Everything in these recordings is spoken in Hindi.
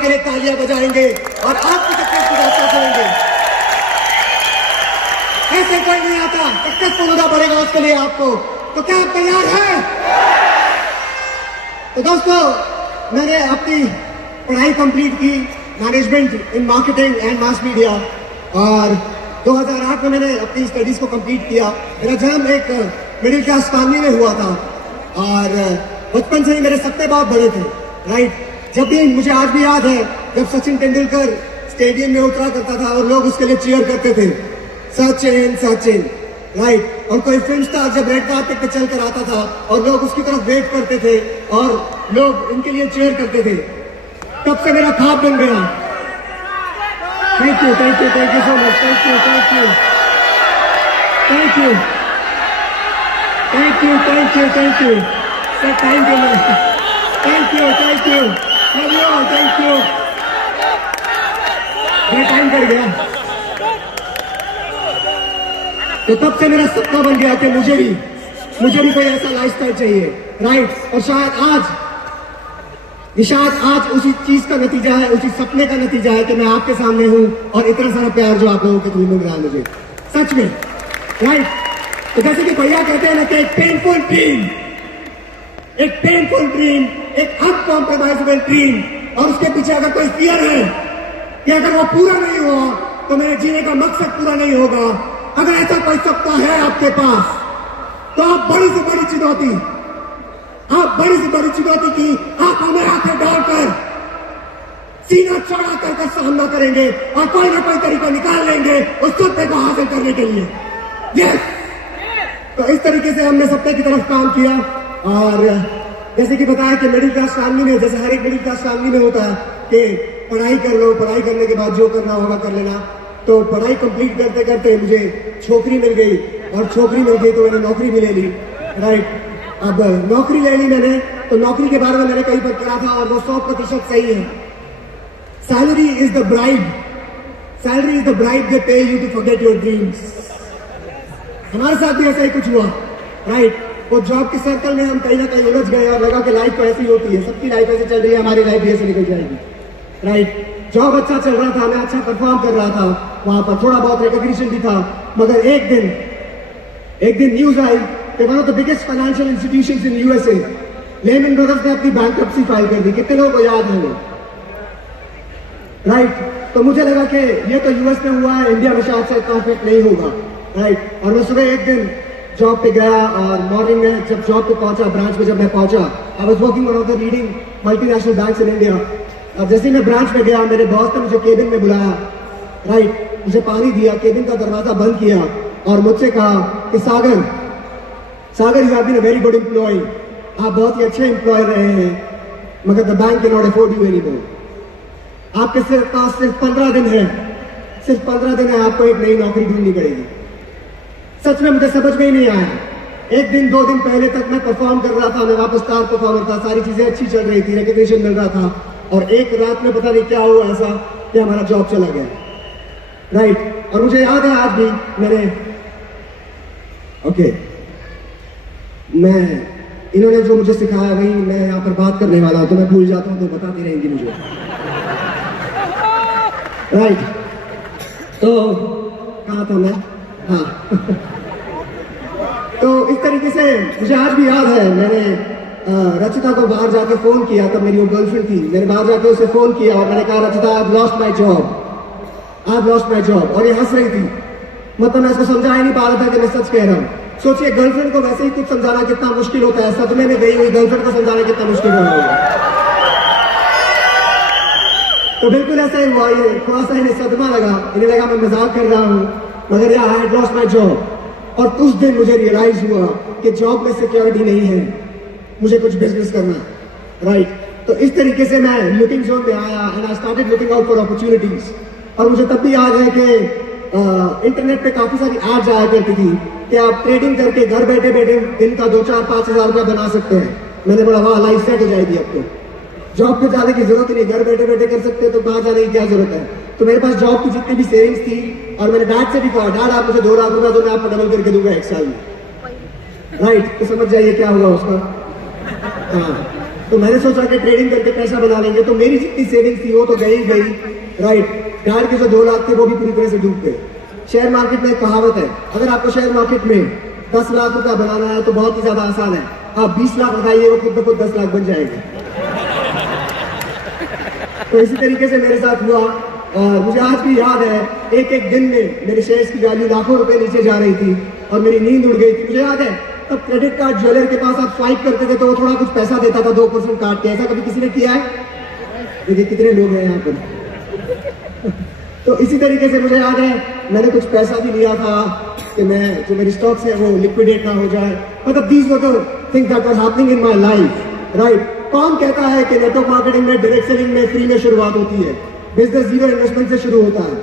के लिए तालियां बजाएंगे और आपकी सक्सेस की रास्ता चलेंगे। ऐसे कोई नहीं आता, सक्सेसफुल होना पड़ेगा उसके लिए आपको। तो क्या आप तैयार हैं? तो दोस्तों, मैंने अपनी पढ़ाई कंप्लीट की management in marketing and mass media और 2008 में मैंने अपनी स्टडीज को कंप्लीट किया। मेरा जन्म एक मिडिल क्लास फैमिली में हुआ था और बचपन से ही मेरे सपने बहुत बड़े थे। राइट, जब भी मुझे आज भी याद है जब सचिन तेंदुलकर स्टेडियम में उतरा करता था और लोग उसके लिए चीयर करते थे, सचिन सचिन। राइट, और कोई फिल्म स्टार जब रेड कार्पेट पे चल कर आता था और लोग उसकी तरफ वेट करते थे और लोग उनके लिए चीयर करते थे, तब से मेरा ख्वाब बन गया। Thank you thank you thank you so much, thank you thank you thank you thank you thank you thank you sir, thank you thank you thank you thank you. मैं टाइम कर गया। तो तब से मेरा सपना बन गया कि मुझे भी कोई ऐसा लाइफस्टाइल चाहिए। राइट, और शायद आज उसी चीज का नतीजा है, उसी सपने का नतीजा है कि मैं आपके सामने हूं और इतना सारा प्यार जो आप लोगों के थ्रू मिल रहा है मुझे, सच में। राइट, तो जैसे कि भैया कहते हैं ना कि एक पेनफुल ड्रीम, एक अनकॉम्प्रोमाइजेबल ड्रीम, और उसके पीछे अगर कोई फियर है कि अगर वो पूरा नहीं हुआ तो मेरे जीने का मकसद पूरा नहीं होगा। अगर ऐसा कोई सपना है आपके पास तो आप बड़ी से बड़ी चुनौती की आंखों में आंखें डालकर सीना चौड़ा कर सामना करेंगे और कोई ना कोई तरीका निकाल लेंगे उस सपने को हासिल करने के लिए। यस, तो इस तरीके से हमने सपने की तरफ काम किया। और जैसे कि बताया कि मिडिल क्लास फैमिली में, जैसे हर एक मिडिल क्लास फैमिली में होता है कि पढ़ाई कर लो, पढ़ाई करने के बाद जो करना होगा कर लेना। तो पढ़ाई कंप्लीट करते करते मुझे छोकरी मिल गई और छोकरी मिल गई तो मैंने नौकरी भी ले ली। राइट, अब नौकरी ले ली मैंने, तो नौकरी के बारे में मैंने कहीं पर पढ़ा था और वो 100% सही है। Salary is the bribe they pay you to forget your dreams. हमारे साथ भी ऐसा ही कुछ हुआ। राइट, वो जॉब के सर्कल में हम कहीं ना कहीं उलझ गए और लगा कि लाइफ तो ऐसी होती है, सबकी लाइफ ऐसे चल रही है, हमारी लाइफ भी ऐसे निकल जाएगी। राइट, जॉब अच्छा चल रहा था, मैं अच्छा परफॉर्म कर रहा था, वहां पर थोड़ा बहुत रिकॉग्निशन भी था, मगर एक दिन न्यूज आई कि one of the biggest financial institutions in USA, Lehman Brothers ने अपनी बैंक्रप्सी फाइल कर दी। कितने लोगों को याद है वो? राइट, तो मुझे लगा कि ये तो यूएस में हुआ है, इंडिया में शायद से इतना इफेक्ट नहीं होगा। राइट, और मैं सुबह एक दिन जॉब पे गया और मॉर्निंग में जब जॉब पे पहुंचा, ब्रांच पे जब मैं पहुंचा, I was working one of the leading multinational banks in India. अब जैसे मैं ब्रांच में गया, मेरे बॉस ने मुझे केबिन में बुलाया। राइट, मुझे पानी दिया, केबिन का दरवाजा बंद किया और मुझसे कहा कि Sagar you have been a very good employee, आप बहुत ही अच्छे एम्प्लॉय रहे हैं, मगर the bank can not afford you anymore. आपके पास सिर्फ 15 दिन है, आपको एक नई नौकरी ढूंढनी पड़ेगी। सच में मुझे समझ में ही नहीं आया। एक दिन 2 दिन पहले तक मैं परफॉर्म कर रहा था, मैं वहां पर स्टार परफॉर्मर था, सारी चीजें अच्छी चल रही थी, रिकॉग्निशन मिल रहा था, और एक रात में पता नहीं क्या हुआ ऐसा कि हमारा जॉब चला गया। राइट, और मुझे याद है आज भी इन्होंने जो मुझे सिखाया वही मैं यहाँ पर बात करने वाला हूं, तो मैं भूल जाता हूं तो बताती रहेंगी मुझे। राइट, तो कहा था मैं? हाँ तो इस तरीके से मुझे आज भी याद है, मैंने रचिता को बाहर जाके फोन किया, तब मेरी वो गर्लफ्रेंड थी, मैंने बाहर जाके उसे फोन किया और मैंने कहा, Rachita I have lost my job, और ये हंस रही थी। मतलब मैं इसको समझा ही नहीं पा रहा था कि मैं सच कह रहा हूँ। सोचिए, गर्लफ्रेंड को वैसे ही कुछ समझाना कितना मुश्किल होता है, सदमे में गई हुई गर्लफ्रेंड को समझाना कितना मुश्किल होगा। तो बिल्कुल ऐसा ही हुआ, ये थोड़ा सा इन्हें सदमा लगा, इन्हें लगा मैं मजाक कर रहा हूँ, मगर यार I had lost my job. और उस दिन मुझे रियलाइज हुआ कि जॉब में सिक्योरिटी नहीं है, मुझे कुछ बिजनेस करना। राइट, तो इस तरीके से मैं लुकिंग जोन में आया and I started looking out for opportunities. और मुझे तब भी याद है कि इंटरनेट पे काफी सारी एड्स आया करती थी कि आप ट्रेडिंग करके घर बैठे बैठे दिन का 2, 4, 5 हजार रुपया बना सकते हैं। मैंने बोला वाह, लाइफ सेट हो जाएगी, अब तो जॉब पे जाने की जरूरत ही नहीं, घर बैठे बैठे कर सकते हैं, तो बाहर जाने की क्या जरूरत है। तो मेरे पास जॉब की जितनी भी सेविंग्स थी, और मैंने डैड से भी कहा, डैड आप मुझे 2 लाख रुपया तो मैं आपको डबल करके दूंगा 1 साल में। राइट, तो समझ जाइए क्या हुआ उसका। हाँ, तो मैंने सोचा कि ट्रेडिंग करके पैसा बना लेंगे, तो मेरी जितनी सेविंग थी वो तो गई गई, राइट। गाड़ के जो 2 लाख थे वो भी पूरी तरह से डूब गए। शेयर मार्केट में एक कहावत है, अगर आपको शेयर मार्केट में 10 लाख रुपया बनाना है तो बहुत ही ज्यादा आसान है, आप 20 लाख लगाइए, वो खुद ब खुद 10 लाख बन जाएगा। तो इसी तरीके से मेरे साथ हुआ, और मुझे आज भी याद है एक एक दिन में मेरे शेयर्स की वैल्यू लाखों रुपए नीचे जा रही थी और मेरी नींद उड़ गई थी। मुझे याद है तब क्रेडिट कार्ड ज्वेलर के पास आप स्वाइप करते थे तो वो थोड़ा कुछ पैसा देता था 2% काट के। ऐसा कभी किसी ने किया है? देखिए कितने लोग हैं यहाँ पर। तो इसी तरीके से मुझे याद है मैंने कुछ पैसा भी लिया था कि मैं जो मेरी स्टॉक्स है वो लिक्विडेट ना हो जाए। मतलब these were the things that were happening in my life, right. कौन कहता है कि नेटवर्क मार्केटिंग में, डायरेक्ट सेलिंग में फ्री में शुरुआत होती है? बिजनेस जीरो इन्वेस्टमेंट से शुरू होता है।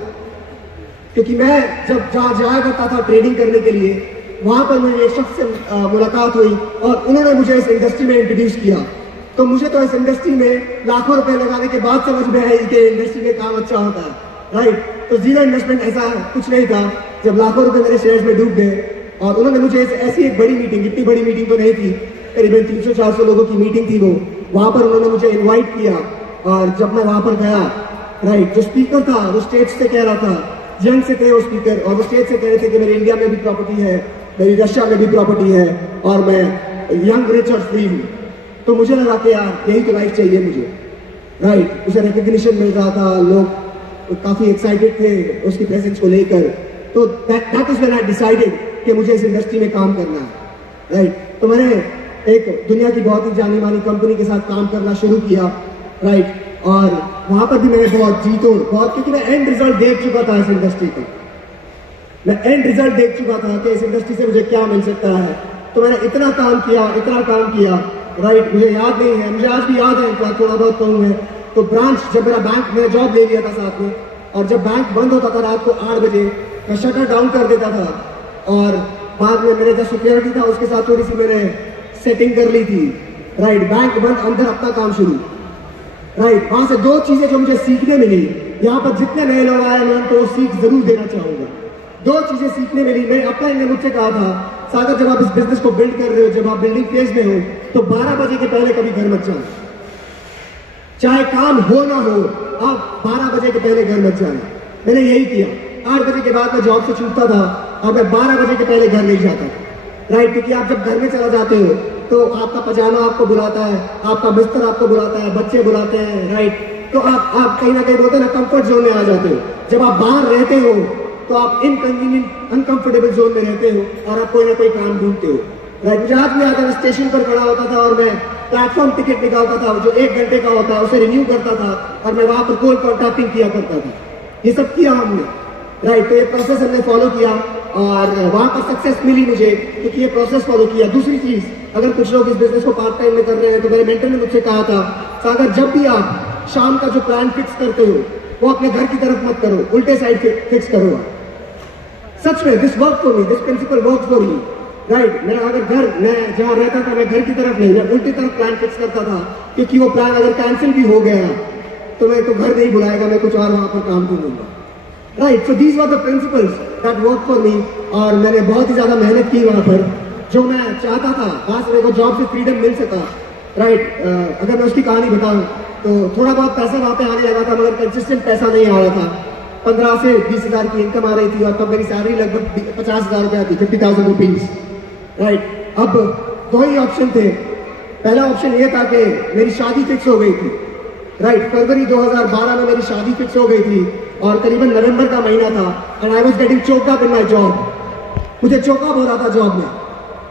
क्योंकि मैं जब जहाँ जाया करता था ट्रेडिंग करने के लिए, वहां पर मुझे एक शख्स से मुलाकात हुई और उन्होंने मुझे इस इंडस्ट्री में इंट्रोड्यूस किया। तो मुझे तो इस इंडस्ट्री में लाखों रुपए लगाने के बाद समझ में आई कि इंडस्ट्री में काम अच्छा होता है, राइट। तो जीरो इन्वेस्टमेंट ऐसा कुछ नहीं था जब लाखों रुपए मेरे शेयर्स में डूब गए। और उन्होंने मुझे ऐसी एक बड़ी मीटिंग, इतनी बड़ी मीटिंग तो नहीं थी, करीबन 300-400 लोगों की मीटिंग थी वो, वहां पर उन्होंने मुझे इन्वाइट किया। और जब मैं वहां पर गया, राइट, जो स्पीकर था वो स्टेज से कह रहा था, यंग से थे वो स्पीकर, और वो स्टेज से कह रहे थे कि मेरी इंडिया में भी प्रॉपर्टी है, मेरी रशिया में भी प्रॉपर्टी है, और मैं यंग, रिच और फ्री हूँ। तो मुझे लगा कि यार यही तो लाइफ चाहिए मुझे, राइट। उसे रिकग्निशन मिल रहा था, लोग काफी एक्साइटेड थे उसकी प्रेजेंस को लेकर। तो that is when I decided कि मुझे इस इंडस्ट्री में काम करना है, राइट। तो मैंने एक दुनिया की बहुत ही जानी मानी कंपनी के साथ काम करना शुरू किया, राइट। और वहां पर भी मैंने बहुत जीतो, बहुत, क्योंकि मैं एंड रिजल्ट देख चुका था इस इंडस्ट्री का। मैं एंड रिजल्ट देख चुका था कि इस इंडस्ट्री से मुझे क्या मिल सकता है। तो मैंने इतना काम किया, राइट। मुझे याद नहीं है, मुझे आज भी याद है, थोड़ा बहुत कहूँ मैं तो ब्रांच, जब मेरा बैंक, मैंने जॉब ले लिया था साथ में, और जब बैंक बंद होता था रात को 8 बजे, मैं शटर डाउन कर देता था। और बाद में मेरे जो सिक्योरिटी था उसके साथ थोड़ी सी मैंने सेटिंग कर ली थी, राइट। बैंक बंद, अंदर अपना काम शुरू, राइट। वहां से 2 चीजें जो मुझे सीखने मिली, यहाँ पर जितने नए लोग आए मैं उनको सीख जरूर देना चाहूंगा। 2 चीजें सीखने मिली। मैं अपना ने मुझसे कहा था, सागर जब आप इस बिजनेस को बिल्ड कर रहे हो, जब आप बिल्डिंग फेज में हो, तो 12 बजे के पहले कभी घर मत जाओ। चाहे काम हो ना हो, आप 12 बजे के पहले घर मत जाना। मैंने यही किया। 8 बजे के बाद मैं जॉब से छूटता था और मैं 12 बजे के पहले घर नहीं जाता, राइट। क्योंकि आप जब घर में चला जाते हो तो आपका पजामा आपको बुलाता है, आपका बिस्तर आपको बुलाता है, बच्चे बुलाते हैं, राइट। तो आप कहीं ना कहीं बोलते हैं ना, कंफर्ट जोन में आ जाते हो। जब आप बाहर रहते हो तो आप इनकन्वीनियंट, अनकंफर्टेबल जोन में रहते हो और आप कोई ना कोई काम ढूंढते हो, राइट। मुझे आज भी आता है, स्टेशन पर खड़ा होता था और मैं प्लेटफॉर्म टिकट निकालता था जो 1 घंटे का होता है, उसे रिन्यू करता था और मैं वहां पर कॉल कॉन्टैक्टिंग किया करता था। ये सब किया हमने, राइट। तो ये प्रोसेस हमने फॉलो किया और वहां पर सक्सेस मिली मुझे, क्योंकि ये प्रोसेस फॉलो किया। दूसरी चीज, अगर कुछ लोग इस बिजनेस को पार्ट टाइम में कर रहे हैं, तो मेरे मेंटर ने मुझसे कहा था, सागर जब भी आप शाम का जो प्लान फिक्स करते हो वो अपने घर की तरफ मत करो, उल्टे साइड फिक्स करो। सच में this work for me, this principle work for me, right. मेरा अगर घर, मैं जहां रहता था मैं घर की तरफ नहीं, मैं उल्टी तरफ प्लान फिक्स करता था, क्योंकि वो प्लान अगर कैंसिल भी हो गया तो मैं तो घर नहीं बुलाएगा, मैं कुछ और वहां पर काम ढूंढूंगा, right. So these were the principles that work for me. और मैंने बहुत ही ज्यादा मेहनत की वहां पर, जो मैं चाहता था, वहां से मेरे को जॉब से फ्रीडम मिल सका, राइट। अगर मैं उसकी कहानी बताऊं तो थोड़ा बहुत पैसा वहां पे आने लगा था, मगर कंसिस्टेंट पैसा नहीं आ रहा था। 15 से 20 हजार की इनकम आ रही थी और तब मेरी सैलरी लगभग 50,000 रुपया थी, 50,000 रुपीज, राइट। अब 2 ही ऑप्शन थे। पहला ऑप्शन ये था कि मेरी शादी फिक्स हो गई थी, राइट। फरवरी 2012 में मेरी शादी फिक्स हो गई थी और करीबन नवंबर का महीना था, and I was getting choked up in my job. मुझे चोकअप हो रहा था जॉब में,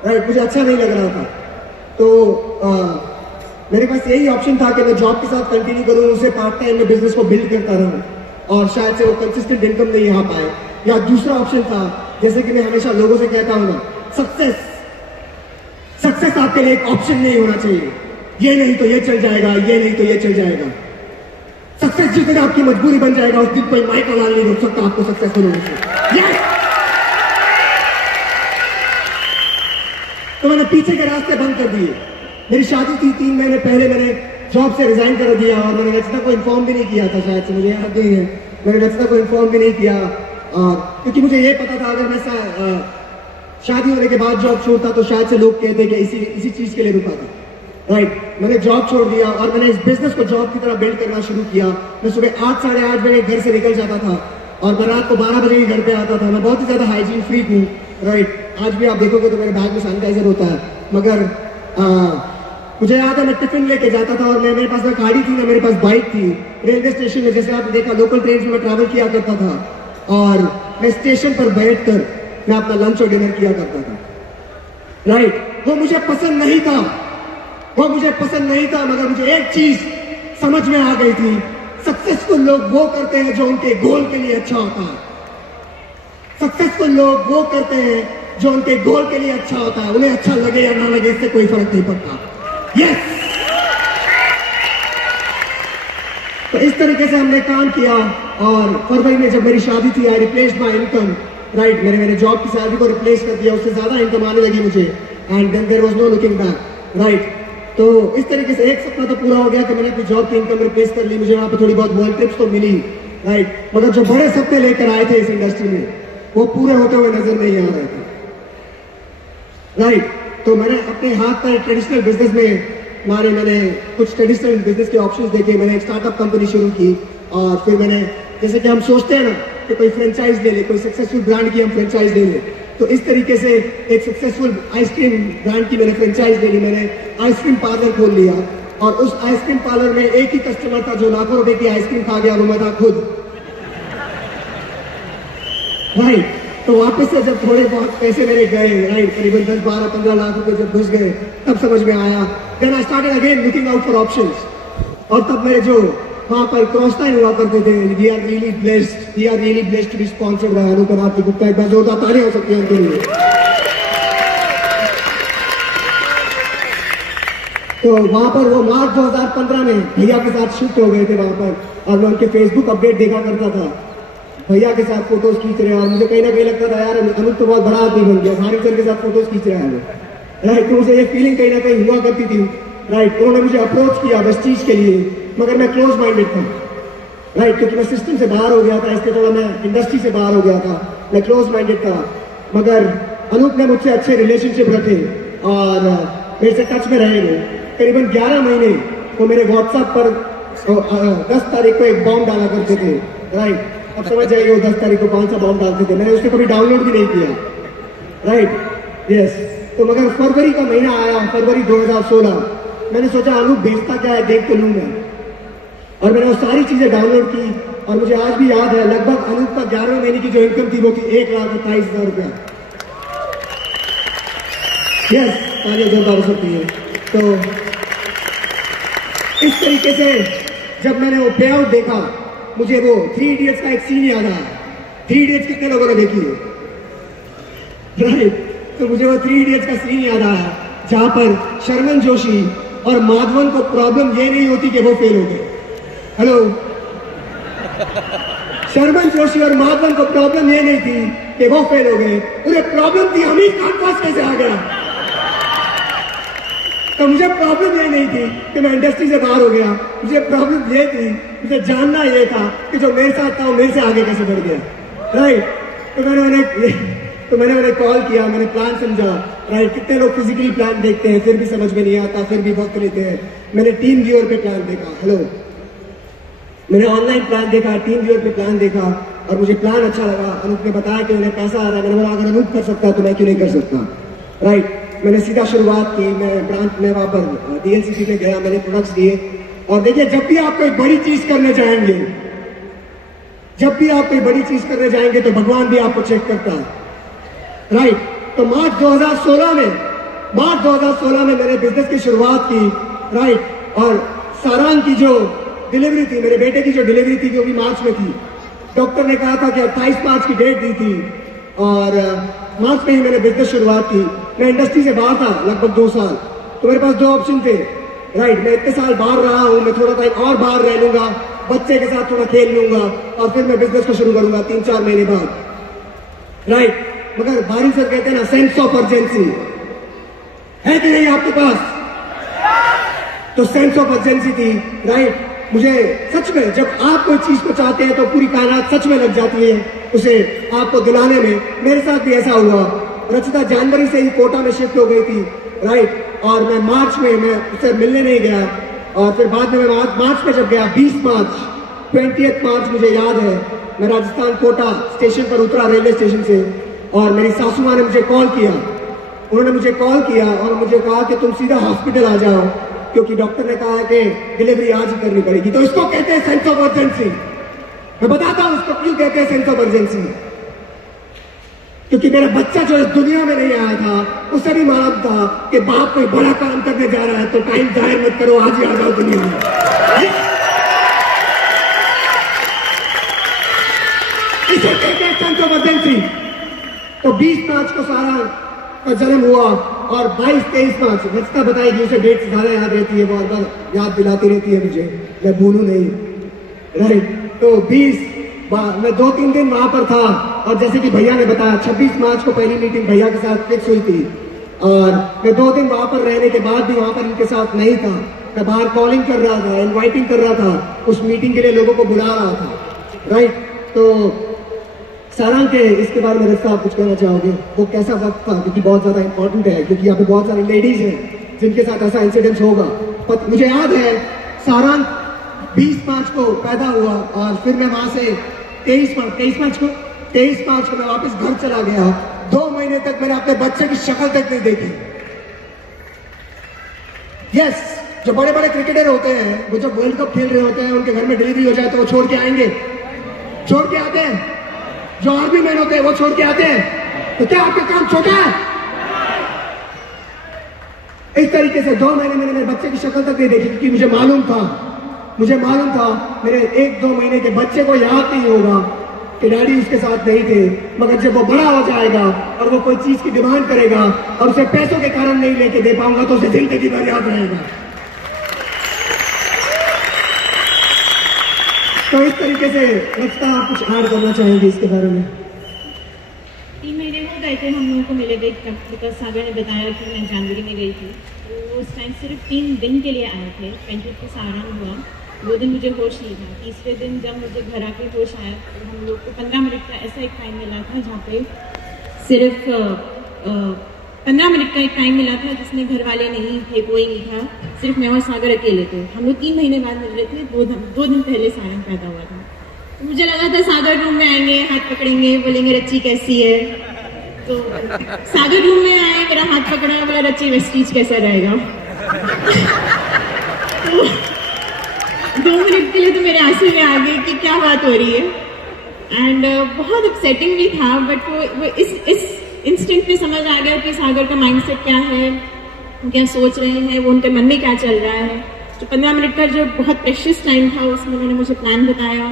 राइट। मुझे अच्छा नहीं लग रहा था। तो मेरे पास यही ऑप्शन था कि मैं जॉब के साथ कंटिन्यू करूं, उसे पार्ट टाइम में बिजनेस को बिल्ड करता रहूं, और शायद से वो कंसिस्टेंट इनकम नहीं आ पाए। या दूसरा ऑप्शन था, जैसे कि मैं हमेशा लोगों से कहता हूं ना, सक्सेस आपके लिए एक ऑप्शन नहीं होना चाहिए। ये नहीं तो ये चल जाएगा, ये नहीं तो ये चल जाएगा। सक्सेस जिस दिन आपकी मजबूरी बन जाएगा, उस दिन कोई माइकल लाल नहीं रोक सकता आपको सक्सेसफुल होने से। yes! तो मैंने पीछे के रास्ते बंद कर दिए। मेरी शादी थी 3 महीने पहले, मैंने जॉब से रिजाइन कर दिया और मैंने रचना को इन्फॉर्म भी नहीं किया था, शायद से मुझे याद नहीं है, मैंने रचना को इन्फॉर्म भी नहीं किया, क्योंकि मुझे ये पता था अगर मैं शादी होने के बाद जॉब छोड़ता तो शायद से लोग कहते कि इसी चीज के लिए रुका था, राइट मैंने जॉब छोड़ दिया और मैंने इस बिजनेस को जॉब की तरह बिल्ड करना शुरू किया। मैं सुबह 8 साढ़े 8 बजे घर से निकल जाता था और मैं रात को 12 बजे ही घर पे आता था। मैं बहुत ही ज्यादा हाइजीन फ्रीक हूँ, राइट। आज भी आप देखोगे तो मेरे बैग में सैनिटाइजर होता है, मगर मुझे याद है मैं टिफिन लेके जाता था और मेरे पास ना गाड़ी थी ना मेरे पास बाइक थी। रेलवे स्टेशन में जैसे आपने देखा लोकल ट्रेन में मैं ट्रैवल किया करता था और मैं स्टेशन पर बैठकर मैं अपना लंच और डिनर किया करता था, राइट। वो मुझे पसंद नहीं था, वो मुझे पसंद नहीं था, मगर मुझे एक चीज समझ में आ गई थी, सक्सेसफुल लोग वो करते हैं जो उनके गोल के लिए अच्छा होता है। सक्सेसफुल लोग वो करते हैं जो उनके गोल के लिए अच्छा होता है। उन्हें अच्छा लगे या ना लगे इससे कोई फर्क नहीं पड़ता। यस, तो इस तरीके से हमने काम किया और फरवरी में जब मेरी शादी थी I replaced my income, right. मैंने जॉब की सैलरी को रिप्लेस कर दिया, उससे ज्यादा इनकम आने लगी मुझे and then there was no looking back, right. तो इस तरीके से एक सपना तो पूरा हो गया कि मैंने अपनी जॉब की इनकम रिप्लेस कर ली। मुझे वहां पे थोड़ी बहुत वर्ल्ड ट्रिप्स तो मिली, राइट, मगर जो बड़े सपने लेकर आए थे इस इंडस्ट्री में वो पूरे होते हुए नजर नहीं आ रहे थे, राइट। तो मैंने अपने हाथ पर ट्रेडिशनल बिजनेस में मैंने कुछ ट्रेडिशनल बिजनेस के ऑप्शंस देखे। मैंने एक स्टार्टअप कंपनी शुरू की और फिर मैंने, जैसे कि हम सोचते हैं ना कि कोई फ्रेंचाइज ले ले, कोई सक्सेसफुल ब्रांड की हम फ्रेंचाइज ले ले, तो इस तरीके से एक सक्सेसफुल आइसक्रीम ब्रांड की मैंने फ्रेंचाइज ले ली। मैंने आइसक्रीम पार्लर खोल लिया और उस आइसक्रीम पार्लर में एक ही कस्टमर था जो लाखों रुपए की आइसक्रीम खा गया, वो मैं था खुद, राइट। तो वापस से जब थोड़े बहुत पैसे मेरे गए, राइट, करीबन 10, 12, 15 लाख रुपए जब घुस गए, तब समझ में आया, then I started again looking out for options. और तब मेरे जो वहां पर क्रॉस लाइन हुआ करते थे, we are really blessed to be sponsored by Anoop Anathi Gupta. एक बार जोरदार तालियां हो सकती है उनके लिए। तो वहां पर वो मार्च 2015 में भैया के साथ शिफ्ट हो गए थे वहां पर और मैं उनके फेसबुक अपडेट देखा करता था, भैया के साथ फोटोज खींच रहे हैं और मुझे कहीं ना कहीं लगता था यार अनूप तो बहुत बड़ा आदमी बन गया, भारी सर के साथ फोटोज खींच रहा है वो, राइट। तो मुझे ये फीलिंग कहीं ना कहीं हुआ करती थी, राइट। उन्होंने मुझे अप्रोच किया बस चीज के लिए, मगर मैं क्लोज माइंडेड था, राइट, क्योंकि मैं सिस्टम से बाहर हो गया था, इसके थोड़ा मैं इंडस्ट्री से बाहर हो गया था, मैं क्लोज माइंडेड था। मगर अनूप ने मुझसे अच्छे रिलेशनशिप रखे और मेरे से टच में रहे। वो करीबन 11 महीने वो मेरे व्हाट्सएप पर 10 तारीख को एक बॉम्ब डाला करते थे, राइट। अब समझ जाइए वो 10 तारीख को कौन सा बॉम्ब डालते थे, मैंने उसको कभी डाउनलोड भी नहीं किया, राइट, यस। तो मगर फरवरी का महीना आया, फरवरी 2016, मैंने सोचा अनूप बेचता क्या है देख तो लूं मैं, और मैंने वो सारी चीजें डाउनलोड की और मुझे आज भी याद है लगभग अनूप का 11वें महीने की जो इनकम थी वो थी 1,28,000 रुपया। यस, तालियां जोरदार हो सकती है। तो इस तरीके से जब मैंने वो पे आउट देखा, मुझे वो 3 इडियट्स का एक सीन याद आया। 3 इडियट्स कितने लोगों ने देखी है, राइट। तो मुझे वो 3 इडियट्स का सीन याद आया जहां पर शर्मन जोशी और माधवन को प्रॉब्लम ये नहीं होती कि वो फेल हो गए। हेलो, शर्मन जोशी और माधवन को प्रॉब्लम ये नहीं थी कि वो फेल हो गए, उन्हें प्रॉब्लम थी अमीर खान पास कैसे आ गया। तो मुझे प्रॉब्लम ये नहीं थी कि मैं इंडस्ट्री से बाहर हो गया, मुझे प्रॉब्लम ये थी, मुझे जानना ये था कि जो मेरे साथ था वो मेरे से आगे कैसे बढ़ गया, राइट। तो मैंने उन्हें कॉल किया, मैंने प्लान समझा, राइट। कितने लोग फिजिकली प्लान देखते हैं फिर भी समझ में नहीं आता, फिर भी वक्त लेते हैं। मैंने टीम व्यूअर पे प्लान देखा, हेलो, मैंने ऑनलाइन प्लान देखा, टीम व्यूअर पे प्लान देखा और मुझे प्लान अच्छा लगा। अनूप ने बताया कि उन्हें पैसा आ रहा है, मैंने बोला अगर अनूप कर सकता है तो मैं क्यों नहीं कर सकता, राइट। मैंने सीधा शुरुआत की, मैं ब्रांच में वहां पर डीएलसीसी में गया, मैंने प्रोडक्ट्स दिए। और देखिए जब भी आप कोई बड़ी चीज करने जाएंगे, जब भी आप कोई बड़ी चीज करने जाएंगे तो भगवान भी आपको चेक करता है, राइट। तो मार्च 2016 में मैंने बिजनेस की शुरुआत की, राइट। और सारांग की जो डिलीवरी थी, मेरे बेटे की जो डिलीवरी थी वो भी मार्च में थी। डॉक्टर ने कहा था कि 28 मार्च की डेट दी थी और मार्च में ही मैंने बिजनेस शुरुआत की। मैं इंडस्ट्री से बाहर था लगभग 2 साल, तो मेरे पास 2 ऑप्शन थे, राइट। मैं इतने साल बाहर रहा हूं, मैं थोड़ा सा और बाहर रह लूंगा, बच्चे के साथ थोड़ा खेल लूंगा और फिर मैं बिजनेस को शुरू करूंगा 3-4 महीने बाद, राइट। मगर बारी सर कहते हैं ना, सेंस ऑफ अर्जेंसी है कि नहीं आपके पास, तो सेंस ऑफ अर्जेंसी थी, राइट। मुझे सच में जब आप कोई चीज को चाहते हैं तो पूरी कायनात सच में लग जाती है उसे आपको दिलाने में। मेरे साथ भी ऐसा हुआ। रचिता जनवरी से ही कोटा में शिफ्ट हो गई थी, राइट। और मैं मार्च में मैं उससे मिलने नहीं गया, और फिर बाद में मैं मार्च में जब गया 20 मार्च 20 मार्च मुझे याद है, मैं राजस्थान कोटा स्टेशन पर उतरा रेलवे स्टेशन से, और मेरी सासू माँ ने मुझे कॉल किया। उन्होंने मुझे कॉल किया और मुझे कहा कि तुम सीधा हॉस्पिटल आ जाओ, क्योंकि डॉक्टर ने कहा है कि डिलीवरी आज ही करनी पड़ेगी। तो इसको कहते हैं सेंस ऑफ अर्जेंसी। मैं बताता हूं इसको क्यों कहते हैं सेंस ऑफ अर्जेंसी। क्योंकि मेरा बच्चा जो इस दुनिया में नहीं आया था, उसे भी मालूम था कि बाप कोई बड़ा काम करने जा रहा है, तो टाइम जाहिर मत करो, आज ही आ जाओ दुनिया में। इसे कहते हैं सेंस ऑफ अर्जेंसी। तो 20 मार्च को सारा का जन्म हुआ, और 22-23 मार्च रचना बताएगी, उसे डेट ज्यादा याद रहती है, बार बार याद दिलाती रहती है मुझे, मैं भूलूं नहीं, राइट। तो 20 मैं 2-3 दिन वहां पर था, और जैसे कि भैया ने बताया 26 मार्च को पहली मीटिंग भैया के साथ फिक्स हुई थी, और मैं 2 दिन वहां पर रहने के बाद भी वहां पर इनके साथ नहीं था। मैं बाहर कॉलिंग कर रहा था, इन्वाइटिंग कर रहा था, उस मीटिंग के लिए लोगों को बुला रहा था, राइट। तो सारंग के इसके बारे में रस्ता आप कुछ कहना चाहोगे, वो कैसा वक्त था, क्योंकि बहुत ज्यादा इंपॉर्टेंट है, क्योंकि यहाँ पे बहुत सारी लेडीज हैं जिनके साथ ऐसा इंसिडेंट होगा। पर मुझे याद है सारंग 20 मार्च को पैदा हुआ, और फिर मैं वहां से 23 मार्च को मैं वापस घर चला गया। 2 महीने तक मैंने अपने बच्चे की शक्ल तक नहीं देखी। यस, जो बड़े बड़े क्रिकेटर होते हैं, वो जब वर्ल्ड कप खेल रहे होते हैं, उनके घर में डिलीवरी हो जाए तो वो छोड़ के आएंगे, छोड़ के आते हैं। जो आर्मी मैन होते हैं वो छोड़ के आते हैं। तो क्या आपका काम छोटा है? इस तरीके से 2 महीने मैंने मेरे बच्चे की शक्ल तक नहीं देखी, क्योंकि मुझे मालूम था मेरे 1-2 महीने के बच्चे को याद नहीं होगा कि डैडी उसके साथ नहीं थे। मगर जब वो बड़ा हो जाएगा और वो कोई चीज की डिमांड करेगा और उसे पैसों के कारण नहीं लेके दे पाऊंगा, तो उसे जिंदगी भर याद रहेगा। तो इस तरीके से रचना आप कुछ ऐड करना चाहेंगे इसके बारे में? 3 महीने हो गए थे हम लोगों को मिले गए, बिकॉज सागर ने बताया कि मैं जनवरी में गई थी। तो उस टाइम सिर्फ 3 दिन के लिए आए थे। 25 को सारण हुआ, 2 दिन मुझे होश नहीं था। तीसरे दिन जब मुझे घर आके होश आया, तो हम लोग को 15 मिनट का ऐसा एक टाइम मिला था, जहाँ पे सिर्फ 15 मिनट का एक टाइम मिला था, जिसमें घर वाले नहीं थे, कोई नहीं था, सिर्फ मैं और सागर अकेले थे। हम लोग 3 महीने बाद मिल रहे थे। 2 दिन पहले सारण पैदा हुआ था। तो मुझे लगा था सागर रूम में आएंगे, हाथ पकड़ेंगे, बोलेंगे रच्ची कैसी है। तो सागर रूम में आए, मेरा हाथ पकड़ा, बोला रच्ची वेस्टीज कैसा रहेगा। तो 2 मिनट के लिए तो मेरे आंसू में आ गए कि क्या बात हो रही है। एंड बहुत अपसेटिंग भी था, बट वो इस इंस्टेंट में समझ आ गया कि सागर का माइंडसेट क्या है, वो क्या सोच रहे हैं, वो उनके मन में क्या चल रहा है। जो 15 मिनट का जो बहुत प्रेशियस टाइम था, उसमें उन्होंने मुझे प्लान बताया।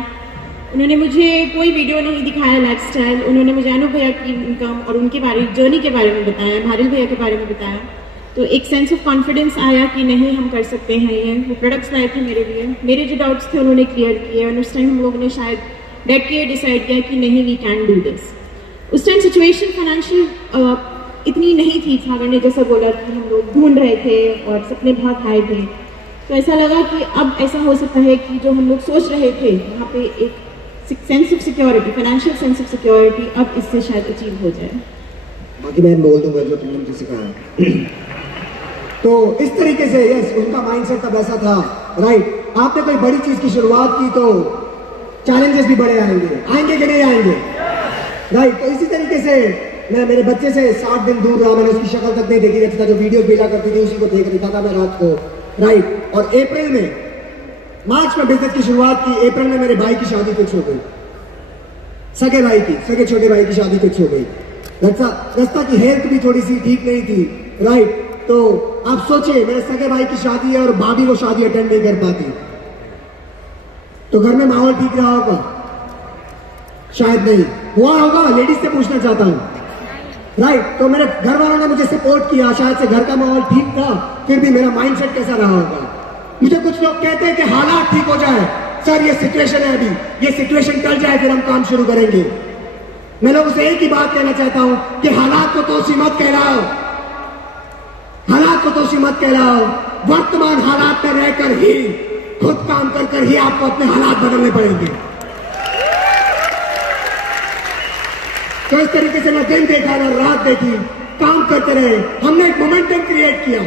उन्होंने मुझे कोई वीडियो नहीं दिखाया लाइफस्टाइल। उन्होंने मुझे अनु भैया की इनकम और उनके जर्नी के बारे में बताया, भारिल भैया के बारे में बताया। तो एक सेंस ऑफ कॉन्फिडेंस आया कि नहीं, हम कर सकते हैं ये। वो प्रोडक्ट्स लाए थे मेरे लिए, मेरे जो डाउट्स थे उन्होंने क्लियर किए। और उस टाइम हम लोगों ने शायद बैठ के डिसाइड किया कि नहीं, वी कैन डू दिस। उस टाइम सिचुएशन फाइनेंशियल इतनी नहीं थी। सागर ने जैसा बोला कि हम लोग ढूंढ रहे थे और सपने बहुत हाई थे। तो ऐसा लगा कि अब ऐसा हो सकता है कि जो हम लोग सोच रहे थे, वहाँ पे एक sense of security, financial sense of security, अब इससे शायद अचीव हो जाए। बाकी मैं बोल दूंगा जो तुमने मुझे सिखाया। तो इस तरीके से यस, उनका माइंडसेट तब ऐसा था, राइट। आपने कोई बड़ी चीज की शुरुआत की तो चैलेंजेस भी बड़े आएंगे कि नहीं आएंगे, राइट। तो इसी तरीके से मैं मेरे बच्चे से 60 दिन दूर रहा, मैंने उसकी शक्ल तक नहीं देखी रहती था। जो वीडियो भेजा करती थी उसी को देख रहा था मैं रात को, राइट। और अप्रैल में, मार्च में बिजनेस की शुरुआत की, अप्रैल में मेरे भाई की शादी फिक्स हो गई, सगे भाई की, सगे छोटे भाई की शादी फिक्स हो गई। रस्ता की हेल्थ भी थोड़ी सी ठीक नहीं थी, राइट। तो आप सोचिए, मेरे सगे भाई की शादी है और भाभी वो शादी अटेंड नहीं कर पाती, तो घर में माहौल ठीक रहा होगा? शायद नहीं हुआ होगा। लेडीज से पूछना चाहता हूं, राइट। तो मेरे घर वालों ने मुझे सपोर्ट किया, शायद से घर का माहौल ठीक था, फिर भी मेरा माइंडसेट कैसा रहा होगा। मुझे कुछ लोग कहते हैं कि हालात ठीक हो जाए, सर ये सिचुएशन है, अभी ये सिचुएशन टल जाए फिर हम काम शुरू करेंगे। मैं लोगों से एक ही बात कहना चाहता हूं कि हालात को तोसी मत कहलाओ, हालात को तोसी मत कहलाओ। वर्तमान हालात में रहकर ही, खुद काम कर ही आपको अपने हालात बदलने पड़ेंगे। तो इस तरीके से मैं दिन देखा और रात देखी, काम करते रहे। हमने एक मोमेंटम क्रिएट किया,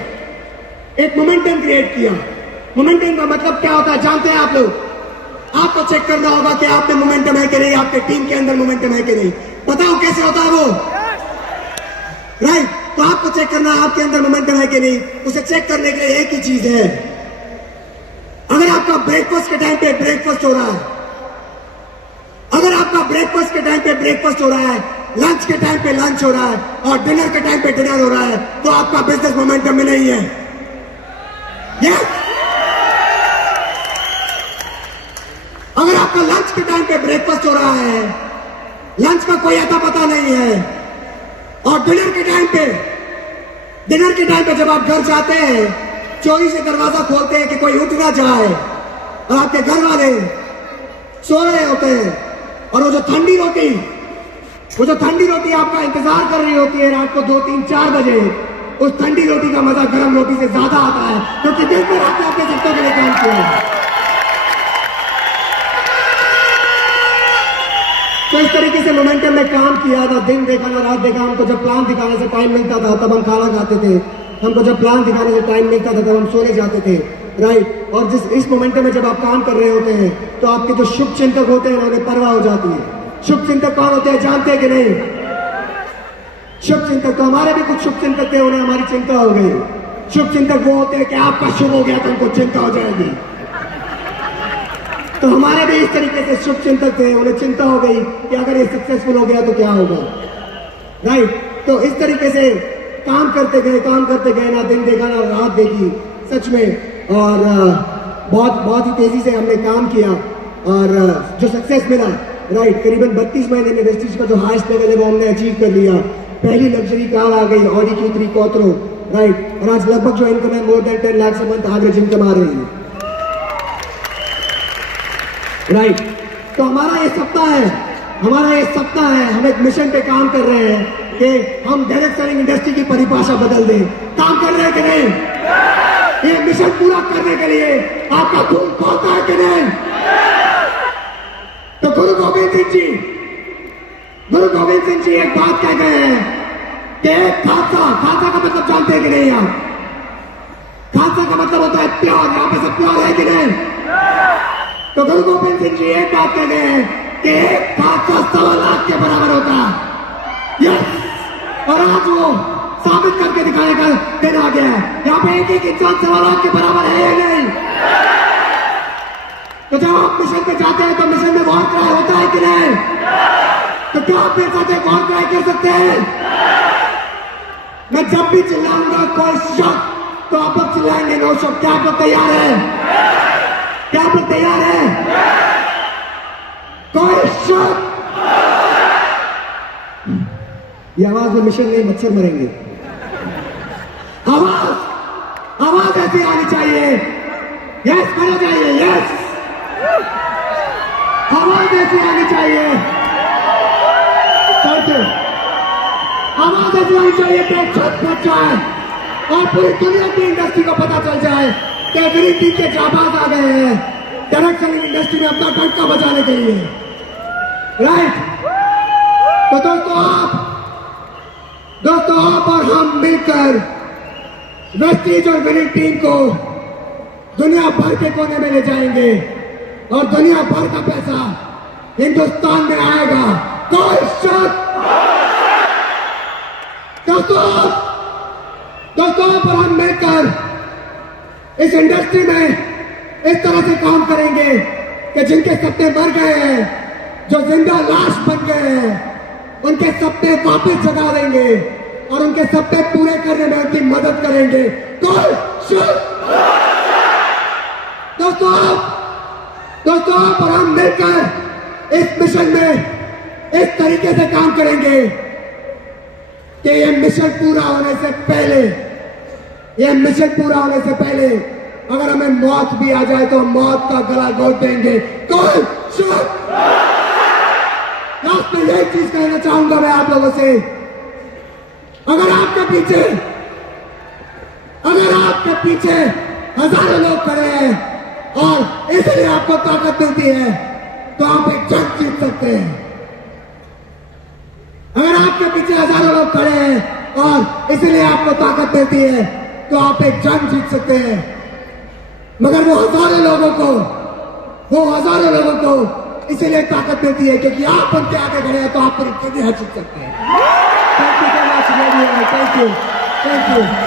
एक मोमेंटम क्रिएट किया। मोमेंटम का मतलब क्या होता है जानते हैं आप लोग? आपको चेक करना होगा कि आप में मोमेंटम है कि नहीं, आपके टीम के अंदर मोमेंटम है कि नहीं। बताओ कैसे होता है वो? राइट, तो आपको चेक करना है आपके अंदर मोमेंटम है कि नहीं। उसे चेक करने के लिए एक ही चीज है, अगर आपका ब्रेकफास्ट के टाइम पे ब्रेकफास्ट हो रहा है, अगर आपका ब्रेकफास्ट के टाइम पे ब्रेकफास्ट हो रहा है, लंच के टाइम पे लंच हो रहा है और डिनर के टाइम पे डिनर हो रहा है, तो आपका बिजनेस मोमेंटम में नहीं है। यस, अगर आपका लंच के टाइम पे ब्रेकफास्ट हो रहा है, लंच का कोई अता पता नहीं है, और डिनर के टाइम पे जब आप घर जाते हैं, चोरी से दरवाजा खोलते हैं कि कोई उठ ना जाए, और आपके घर वाले सो रहे होते हैं, और वो जो ठंडी रोटी आपका इंतजार कर रही होती है रात को 2, 3, 4 बजे, उस ठंडी रोटी का मजा गर्म रोटी से ज्यादा आता है, क्योंकि दिन भर आपने अपने सत्तों के लिए काम किया है। तो इस तरीके से मोमेंटम में काम किया ना, दिन देखा ना रात देखा। हमको जब प्लान दिखाने से टाइम मिलता था तब हम खाना खाते थे, हमको जब प्लान दिखाने से टाइम मिलता था तब हम सोने जाते थे। राइट, और इस मोमेंटम में जब आप काम कर रहे होते हैं तो आपके जो शुभ चिंतक होते हैं उन्हें परवाह हो जाती है। शुभ चिंतक कौन होते हैं जानते हैं कि नहीं? शुभ चिंतक, तो हमारे भी कुछ शुभ चिंतक थे, उन्हें हमारी चिंता हो गई। शुभ चिंतक वो होते हैं कि आपका शुभ हो गया तो उनको चिंता हो जाएगी। तो हमारे भी इस तरीके से शुभ चिंतक थे, उन्हें चिंता हो गई कि अगर ये सक्सेसफुल हो गया तो क्या होगा। राइट, तो इस तरीके से काम करते गए ना, दिन देखा ना रात देखी सच में, और बहुत ही तेजी से हमने काम किया और जो सक्सेस मिला, राइट, करीबन 32 महीने में वेस्टीज का जो हाईएस्ट लेवल है वो हमने अचीव कर लिया। पहली लग्जरी कार आ गई, ऑडी Q3 Quattro, राइट, और आज लगभग जो इनकम है more than 10 lakh a month average income आ रही है। राइट, तो हमारा ये सपना है, हम एक मिशन पे काम कर रहे हैं कि हम डायरेक्ट सेलिंग इंडस्ट्री की परिभाषा बदल दें। काम कर रहे हैं कि नहीं? ये मिशन पूरा करने के लिए आपका खून खोलता है कि नहीं? तो गुरु गोविंद सिंह जी एक बात कह गए हैं कि खालसा का मतलब जानते हैं कि नहीं आप? खालसा का मतलब होता है प्योर, यहाँ पे सब प्योर है कि नहीं? तो गुरु गोविंद सिंह जी एक बात कह गए हैं कि एक खालसा 1.25 लाख के बराबर होता है। यस, और आज वो साबित करके दिखाने का दिन आ गया है। यहाँ पे एक इंसान 1.25 लाख के बराबर है या नहीं? तो जब आप मिशन पे जाते हैं तो मिशन में वॉर क्राई होता है कि नहीं? तो क्या आप मेरे साथ एक वॉर क्राई कर सकते हैं? मैं जब भी चिल्लाऊंगा कोई शक, तो आप लोग चिल्लाएंगे नो शक। क्या आप लोग तैयार है? क्या आप लोग तैयार है? कोई शक? ये आवाज में मिशन नहीं, मच्छर मरेंगे। आवाज ऐसी आनी चाहिए। यस, करना चाहिए। यस, आवाज ऐसी आनी चाहिए। आवाज ऐसी आनी चाहिए कि छत फट जाए और पूरी दुनिया की इंडस्ट्री को पता चल जाए कि विनीत टीम के जाबाज आ गए हैं डायरेक्ट सेलिंग इंडस्ट्री में अपना डंका बजाने के लिए। राइट, तो दोस्तों आप और हम मिलकर वेस्टीज और विनिंग टीम को दुनिया भर के कोने में ले जाएंगे और दुनिया भर का पैसा हिंदुस्तान में आएगा। कोई शक? दोस्तों पर हम मिलकर इस इंडस्ट्री में इस तरह से काम करेंगे कि जिनके सपने मर गए हैं, जो जिंदा लाश बन गए हैं, उनके सपने वापस जगा देंगे और उनके सपने पूरे करने में उनकी मदद करेंगे। कोई शक? दोस्तों पर हम मिलकर इस मिशन में इस तरीके से काम करेंगे कि ये मिशन पूरा होने से पहले अगर हमें मौत भी आ जाए तो मौत का गला घोट देंगे। कोई शक? लास्ट में एक चीज कहना चाहूंगा मैं आप लोगों से, अगर आपके पीछे हजारों लोग खड़े हैं और इसलिए आपको ताकत मिलती है तो आप एक जंग जीत सकते हैं। अगर आपके पीछे हजारों लोग खड़े हैं और इसलिए आपको ताकत मिलती है तो आप एक जंग जीत सकते हैं, मगर वो हजारों लोगों को इसीलिए ताकत देती है क्योंकि आप उनके आगे खड़े हैं, तो आप पर इतने जीत सकते हैं। Thank you so much, thank you.